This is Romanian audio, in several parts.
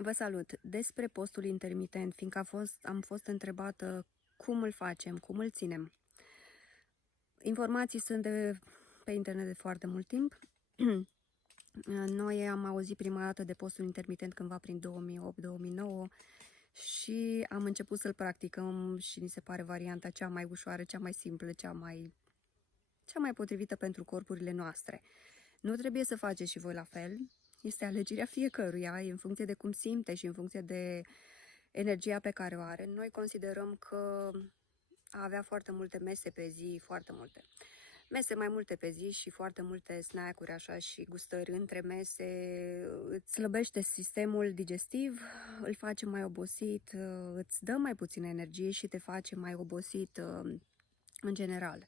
Vă salut! Despre postul intermitent, fiindcă am fost întrebată cum îl facem, cum îl ținem. Informații sunt pe internet de foarte mult timp. Noi am auzit prima dată de postul intermitent cândva prin 2008-2009 și am început să-l practicăm și ni se pare varianta cea mai ușoară, cea mai simplă, cea mai potrivită pentru corpurile noastre. Nu trebuie să faceți și voi la fel. Este alegerea fiecăruia, în funcție de cum simte și în funcție de energia pe care o are. Noi considerăm că a avea foarte multe mese pe zi, foarte multe mese mai multe pe zi și foarte multe snack-uri așa și gustări între mese îți slăbește sistemul digestiv, îl face mai obosit, îți dă mai puțină energie și te face mai obosit în general.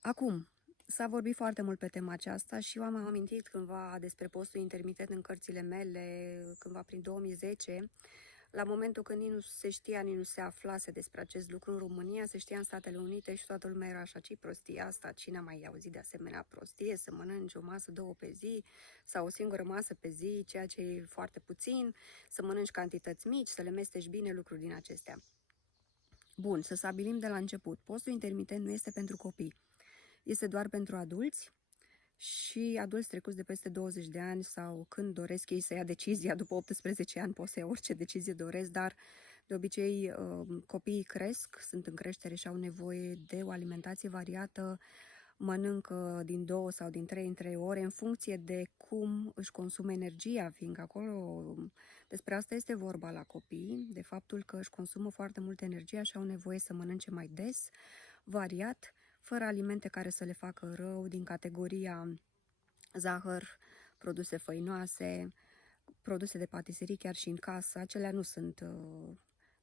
Acum, s-a vorbit foarte mult pe tema aceasta și eu am amintit cândva despre postul intermitent în cărțile mele, cândva prin 2010, la momentul când nici nu se știa, nici nu se aflase despre acest lucru în România, se știa în Statele Unite și toată lumea era așa, ce prostia asta, cine a mai auzit de asemenea prostie, să mănânci o masă, două pe zi sau o singură masă pe zi, ceea ce e foarte puțin, să mănânci cantități mici, să le mestești bine, lucruri din acestea. Bun, să stabilim de la început, postul intermitent nu este pentru copii. Este doar pentru adulți și adulți trecuți de peste 20 de ani sau când doresc ei să ia decizia, după 18 ani pot să ia orice decizie doresc, dar de obicei copiii cresc, sunt în creștere și au nevoie de o alimentație variată, mănâncă din 2 sau din 3 în 3 ore în funcție de cum își consumă energia, fiindcă acolo despre asta este vorba la copii, de faptul că își consumă foarte multă energie și au nevoie să mănânce mai des, variat, fără alimente care să le facă rău, din categoria zahăr, produse făinoase, produse de patiserii chiar și în casă. Acelea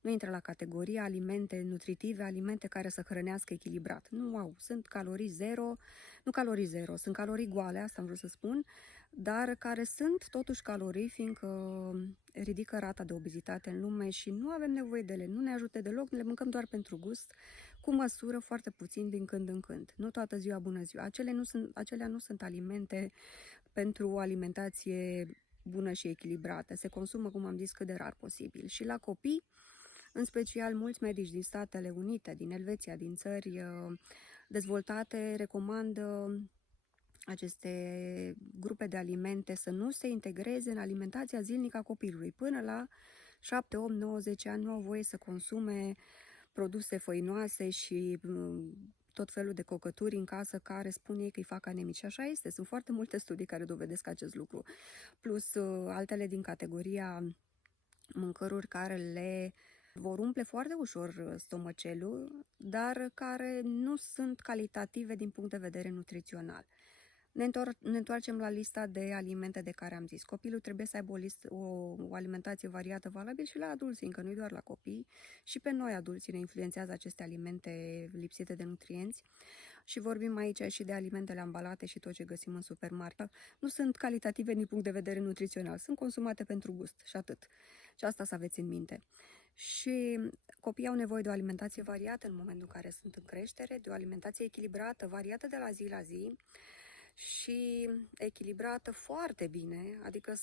nu intră la categoria alimente nutritive, alimente care să hrănească echilibrat. Nu au, sunt calorii zero, nu calorii zero, sunt calorii goale, asta am vrut să spun, dar care sunt totuși calorii, fiindcă ridică rata de obezitate în lume și nu avem nevoie de ele, nu ne ajută deloc, le mâncăm doar pentru gust, cu măsură foarte puțin din când în când. Nu toată ziua, bună ziua. Acelea nu sunt alimente pentru o alimentație bună și echilibrată. Se consumă, cum am zis, cât de rar posibil. Și la copii, în special mulți medici din Statele Unite, din Elveția, din țări dezvoltate, recomandă aceste grupe de alimente să nu se integreze în alimentația zilnică a copilului. Până la 7, 8, 9, 10 ani nu au voie să consume produse făinoase și tot felul de cocături în casă care spun ei că îi fac anemici. Și așa este, sunt foarte multe studii care dovedesc acest lucru. Plus altele din categoria mâncăruri care le vor umple foarte ușor stomacelul, dar care nu sunt calitative din punct de vedere nutrițional. Ne întoarcem la lista de alimente de care am zis. Copilul trebuie să aibă o alimentație variată, valabil și la adulți, încă nu doar la copii. Și pe noi, adulții, ne influențează aceste alimente lipsite de nutrienți. Și vorbim aici și de alimentele ambalate și tot ce găsim în supermarket. Nu sunt calitative din punct de vedere nutrițional, sunt consumate pentru gust și atât. Și asta să aveți în minte. Și copiii au nevoie de o alimentație variată în momentul în care sunt în creștere, de o alimentație echilibrată, variată de la zi la zi, și echilibrată foarte bine, adică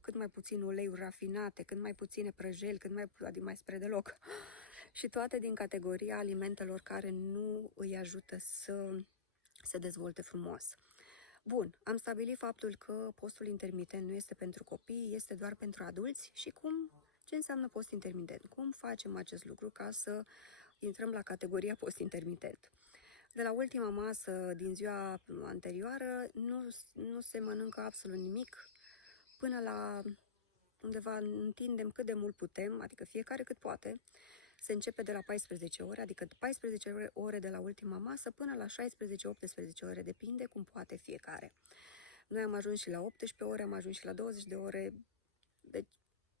cât mai puțin uleiuri rafinate, cât mai puține prăjeli, adică mai spre deloc. Și toate din categoria alimentelor care nu îi ajută să se dezvolte frumos. Bun, am stabilit faptul că postul intermitent nu este pentru copii, este doar pentru adulți și ce înseamnă post intermitent? Cum facem acest lucru ca să intrăm la categoria post intermitent? De la ultima masă din ziua anterioară nu se mănâncă absolut nimic până la undeva întindem cât de mult putem, adică fiecare cât poate. Se începe de la 14 ore, adică 14 ore de la ultima masă până la 16-18 ore, depinde cum poate fiecare. Noi am ajuns și la 18 ore, am ajuns și la 20 de ore, deci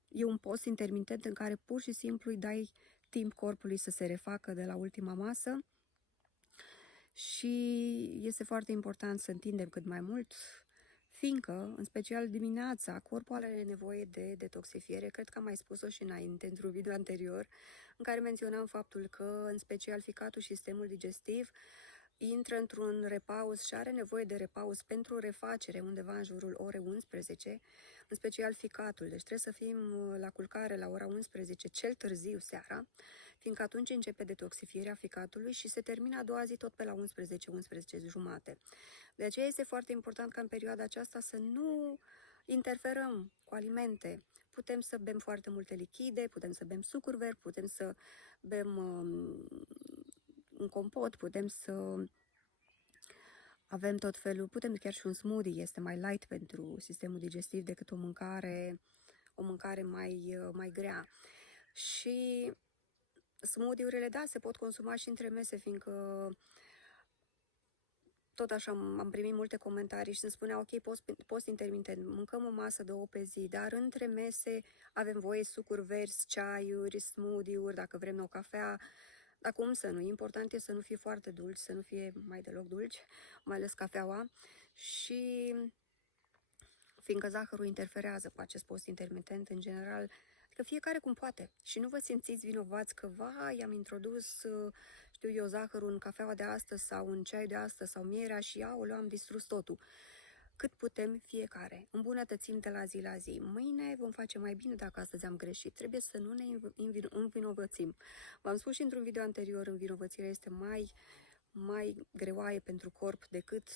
e un post intermitent în care pur și simplu îi dai timp corpului să se refacă de la ultima masă. Și este foarte important să întindem cât mai mult, fiindcă, în special dimineața, corpul are nevoie de detoxifiere. Cred că am mai spus-o și înainte, într-un video anterior, în care menționam faptul că, în special, ficatul și sistemul digestiv intră într-un repaus și are nevoie de repaus pentru refacere undeva în jurul orei 11, în special ficatul. Deci trebuie să fim la culcare la ora 11, cel târziu seara, fiindcă atunci începe detoxifierea ficatului și se termină a doua zi tot pe la 11, 11 jumate. De aceea este foarte important ca în perioada aceasta să nu interferăm cu alimente. Putem să bem foarte multe lichide, putem să bem sucuri verzi, putem să bem un compot, putem să avem tot felul, putem chiar și un smoothie, este mai light pentru sistemul digestiv decât o mâncare mai grea. Și smoothie-urile, da, se pot consuma și între mese, fiindcă tot așa am primit multe comentarii și îmi spunea, ok, post intermitent, mâncăm o masă 2 pe zi, dar între mese avem voie sucuri verzi, ceaiuri, smoothie-uri, dacă vrem o cafea, dar cum să nu? Important e să nu fie foarte dulci, să nu fie mai deloc dulci, mai ales cafeaua, și fiindcă zahărul interferează cu acest post intermitent în general, că fiecare cum poate și nu vă simțiți vinovați că, vai, am introdus, știu eu, zahărul în cafeaua de astăzi sau în ceaiul de astăzi sau mierea și, aoleu, am distrus totul. Cât putem fiecare. Îmbunătățim de la zi la zi. Mâine vom face mai bine dacă astăzi am greșit. Trebuie să nu ne învinovățim. V-am spus și într-un video anterior, învinovățirea este mai greoaie pentru corp decât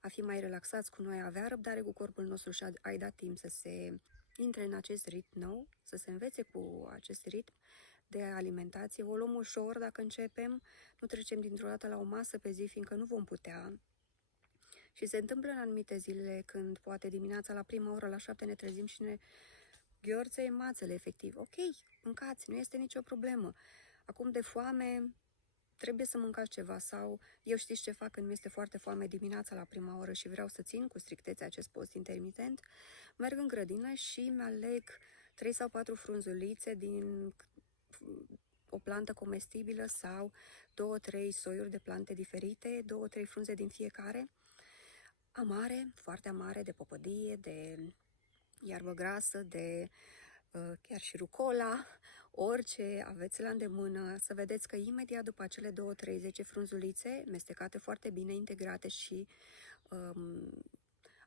a fi mai relaxați cu noi, a avea răbdare cu corpul nostru și a-i da timp să se intre în acest ritm nou, să se învețe cu acest ritm de alimentație. O luăm ușor dacă începem, nu trecem dintr-o dată la o masă pe zi, fiindcă nu vom putea. Și se întâmplă în anumite zile când poate dimineața la prima oră, la 7 ne trezim și ne gheorțe mațele, efectiv. Ok, mâncați, nu este nicio problemă. Acum de foame trebuie să mâncați ceva sau eu știți ce fac când mi este foarte foame dimineața la prima oră și vreau să țin cu strictețe acest post intermitent, merg în grădină și îmi aleg 3 sau 4 frunzulițe din o plantă comestibilă sau 2-3 soiuri de plante diferite, 2-3 frunze din fiecare, amare, foarte amare, de popădie, de iarbă grasă, de chiar și rucola, orice aveți la îndemână, să vedeți că imediat după acele 2-30 frunzulițe, mestecate foarte bine, integrate și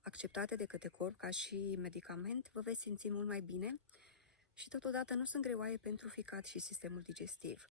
acceptate de către corp ca și medicament, vă veți simți mult mai bine și totodată nu sunt greoaie pentru ficat și sistemul digestiv.